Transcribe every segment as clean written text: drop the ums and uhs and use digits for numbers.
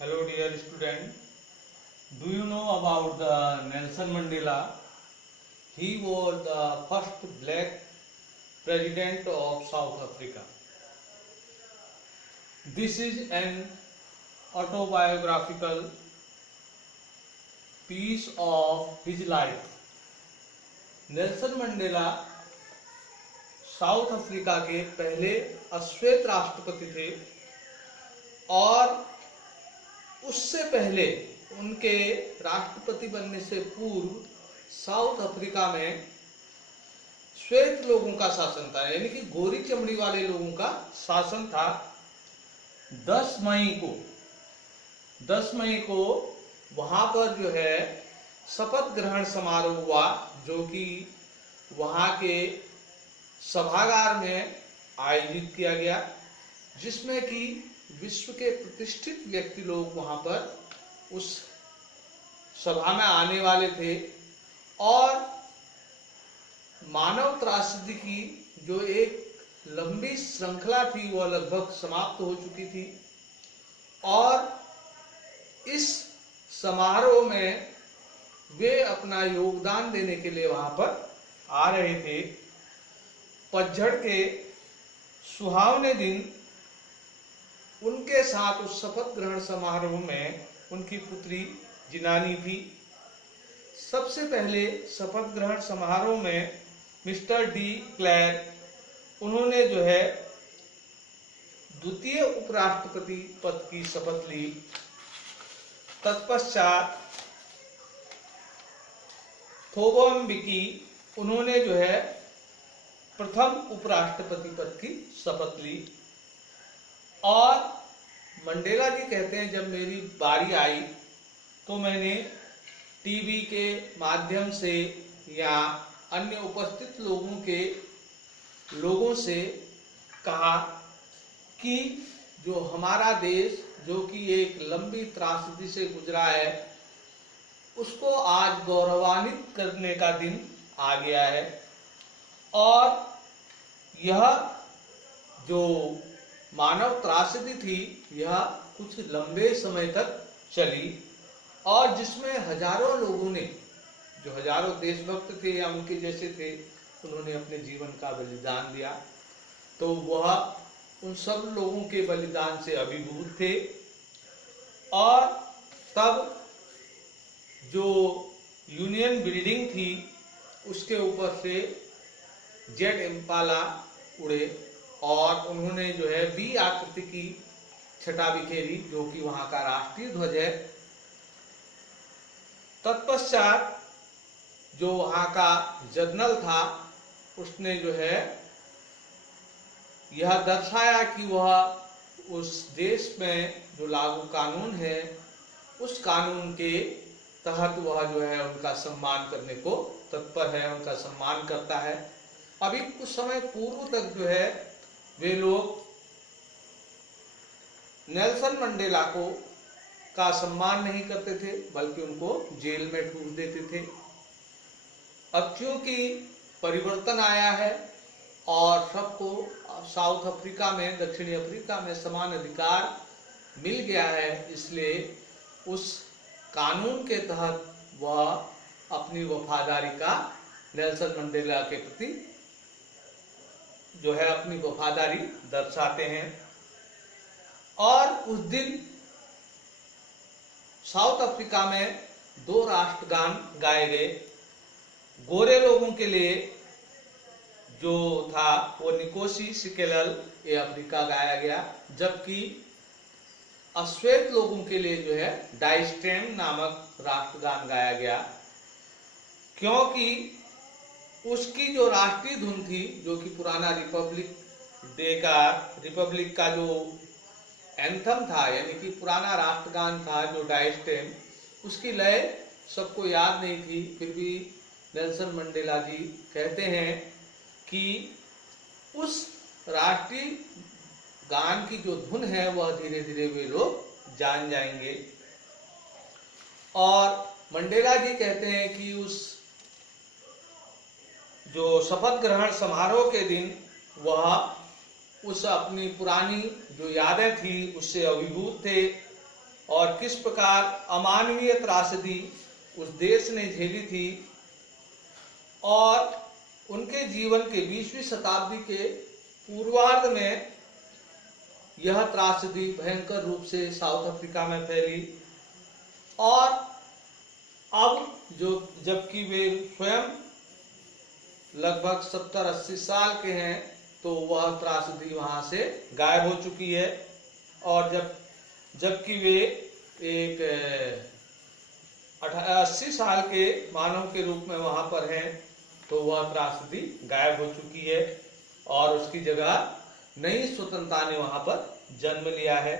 Hello dear student, do you know about the Nelson Mandela? He was the first black president of South Africa. This is an autobiographical piece of his life. Nelson Mandela south Africa के पहले अश्वेत राष्ट्रपति थे और उससे पहले उनके राष्ट्रपति बनने से पूर्व साउथ अफ्रीका में श्वेत लोगों का शासन था, यानी कि गोरी चमड़ी वाले लोगों का शासन था। 10 मई को वहां पर जो है शपथ ग्रहण समारोह हुआ, जो कि वहां के सभागार में आयोजित किया गया, जिसमें कि विश्व के प्रतिष्ठित व्यक्ति लोग वहां पर उस सभा में आने वाले थे और मानव त्रासदी की जो एक लंबी श्रृंखला थी वह लगभग समाप्त हो चुकी थी और इस समारोह में वे अपना योगदान देने के लिए वहां पर आ रहे थे। पतझड़ के सुहावने दिन उनके साथ उस शपथ ग्रहण समारोह में उनकी पुत्री जिनानी थी। सबसे पहले शपथ ग्रहण समारोह में मिस्टर डी क्लेर उन्होंने जो है द्वितीय उपराष्ट्रपति पद की शपथ ली। तत्पश्चात थोबो म्बिकी उन्होंने जो है प्रथम उपराष्ट्रपति पद की शपथ ली और मंडेला जी कहते हैं, जब मेरी बारी आई तो मैंने टीवी के माध्यम से या अन्य उपस्थित लोगों से कहा कि जो हमारा देश जो कि एक लंबी त्रासदी से गुजरा है उसको आज गौरवान्वित करने का दिन आ गया है और यह जो मानव त्रासदी थी यह कुछ लंबे समय तक चली और जिसमें हजारों लोगों ने, जो हजारों देशभक्त थे या उनके जैसे थे, उन्होंने अपने जीवन का बलिदान दिया। तो वह उन सब लोगों के बलिदान से अभिभूत थे और तब जो यूनियन बिल्डिंग थी उसके ऊपर से जेट इम्पाला उड़े और उन्होंने जो है वी आकृति की छटा बिखेरी, जो कि वहां का राष्ट्रीय ध्वज है। तत्पश्चात जो वहां का जनरल था उसने जो है यह दर्शाया कि वह उस देश में जो लागू कानून है उस कानून के तहत वह जो है उनका सम्मान करने को तत्पर है, उनका सम्मान करता है। अभी कुछ समय पूर्व तक जो है वे लोग नेल्सन मंडेला का सम्मान नहीं करते थे, बल्कि उनको जेल में ठूस देते थे। अब क्योंकि परिवर्तन आया है और सबको साउथ अफ्रीका में, दक्षिणी अफ्रीका में समान अधिकार मिल गया है, इसलिए उस कानून के तहत वह अपनी वफादारी का नेल्सन मंडेला के प्रति जो है अपनी वफादारी दर्शाते हैं। और उस दिन साउथ अफ्रीका में 2 राष्ट्रगान गाए गए। गोरे लोगों के लिए जो था वो निकोसी सिकेलल ए अफ्रीका गाया गया, जबकि अश्वेत लोगों के लिए जो है डाइस्टेम नामक राष्ट्रगान गाया गया, क्योंकि उसकी जो राष्ट्रीय धुन थी, जो कि पुराना रिपब्लिक का जो एंथम था, यानी कि पुराना राष्ट्रगान था जो डाइस्टेम, उसकी लय सबको याद नहीं थी। फिर भी नेल्सन मंडेला जी कहते हैं कि उस राष्ट्रीय गान की जो धुन है वह धीरे धीरे वे लोग जान जाएंगे। और मंडेला जी कहते हैं कि उस जो शपथ ग्रहण समारोह के दिन वह उस अपनी पुरानी जो यादें थी उससे अभिभूत थे और किस प्रकार अमानवीय त्रासदी उस देश ने झेली थी और उनके जीवन के 20वीं शताब्दी के पूर्वार्ध में यह त्रासदी भयंकर रूप से साउथ अफ्रीका में फैली और अब जबकि वे स्वयं लगभग 70-80 साल के हैं तो वह त्रासदी वहां से गायब हो चुकी है और जबकि वे एक 80 साल के मानव के रूप में वहां पर हैं तो वह त्रासदी गायब हो चुकी है और उसकी जगह नई स्वतंत्रता ने वहां पर जन्म लिया है।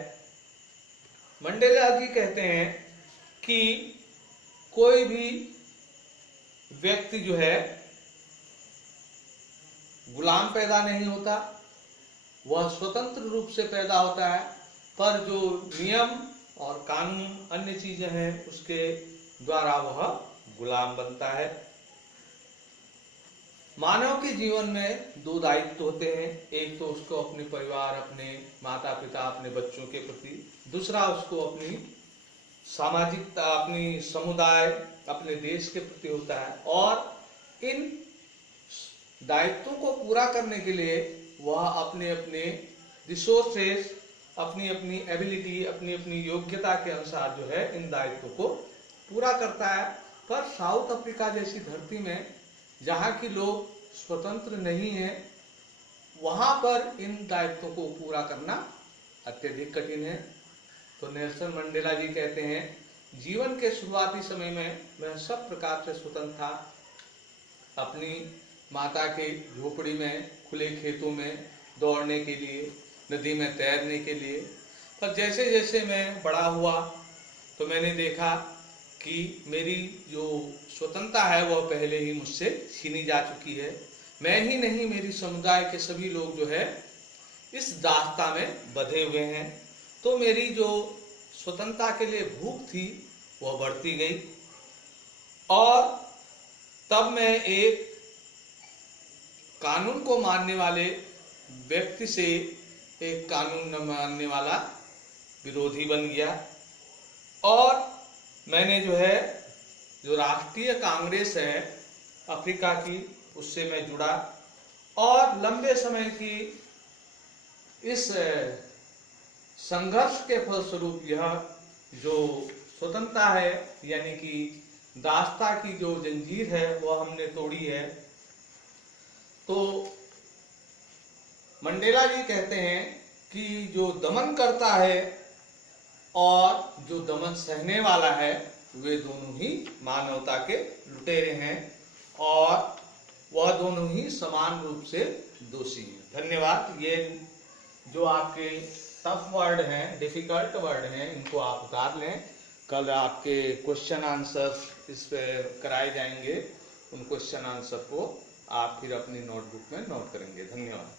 मंडेला जी कहते हैं कि कोई भी व्यक्ति जो है गुलाम पैदा नहीं होता, वह स्वतंत्र रूप से पैदा होता है, पर जो नियम और कानून अन्य चीजें हैं उसके द्वारा वह गुलाम बनता है। मानव के जीवन में 2 दायित्व होते हैं, एक तो उसको अपने परिवार, अपने माता पिता, अपने बच्चों के प्रति, दूसरा उसको अपनी सामाजिकता, अपनी समुदाय, अपने देश के प्रति होता है और इन दायित्वों को पूरा करने के लिए वह अपने अपने रिसोर्सेस, अपनी अपनी एबिलिटी, अपनी अपनी योग्यता के अनुसार जो है इन दायित्वों को पूरा करता है। पर साउथ अफ्रीका जैसी धरती में जहाँ की लोग स्वतंत्र नहीं हैं, वहाँ पर इन दायित्वों को पूरा करना अत्यधिक कठिन है। तो नेल्सन मंडेला जी कहते हैं, जीवन के शुरुआती समय में मैं सब प्रकार से स्वतंत्र था, अपनी माता के झोपड़ी में, खुले खेतों में दौड़ने के लिए, नदी में तैरने के लिए। पर जैसे जैसे मैं बड़ा हुआ तो मैंने देखा कि मेरी जो स्वतंत्रता है वह पहले ही मुझसे छीनी जा चुकी है। मैं ही नहीं, मेरी समुदाय के सभी लोग जो है इस दास्ता में बंधे हुए हैं। तो मेरी जो स्वतंत्रता के लिए भूख थी वह बढ़ती गई और तब मैं एक कानून को मानने वाले व्यक्ति से एक कानून न मानने वाला विरोधी बन गया और मैंने जो राष्ट्रीय कांग्रेस है अफ्रीका की, उससे मैं जुड़ा और लंबे समय की इस संघर्ष के फलस्वरूप यह जो स्वतंत्रता है, यानी कि दास्ता की जो जंजीर है वह हमने तोड़ी है। तो मंडेला जी कहते हैं कि जो दमन करता है और जो दमन सहने वाला है वे दोनों ही मानवता के लुटेरे हैं और वह दोनों ही समान रूप से दोषी हैं। धन्यवाद। ये जो आपके टफ वर्ड हैं, डिफिकल्ट वर्ड हैं, इनको आप उतार लें। कल आपके क्वेश्चन आंसर इस पे कराए जाएंगे, उन क्वेश्चन आंसर को आप फिर अपनी नोटबुक में नोट करेंगे। धन्यवाद।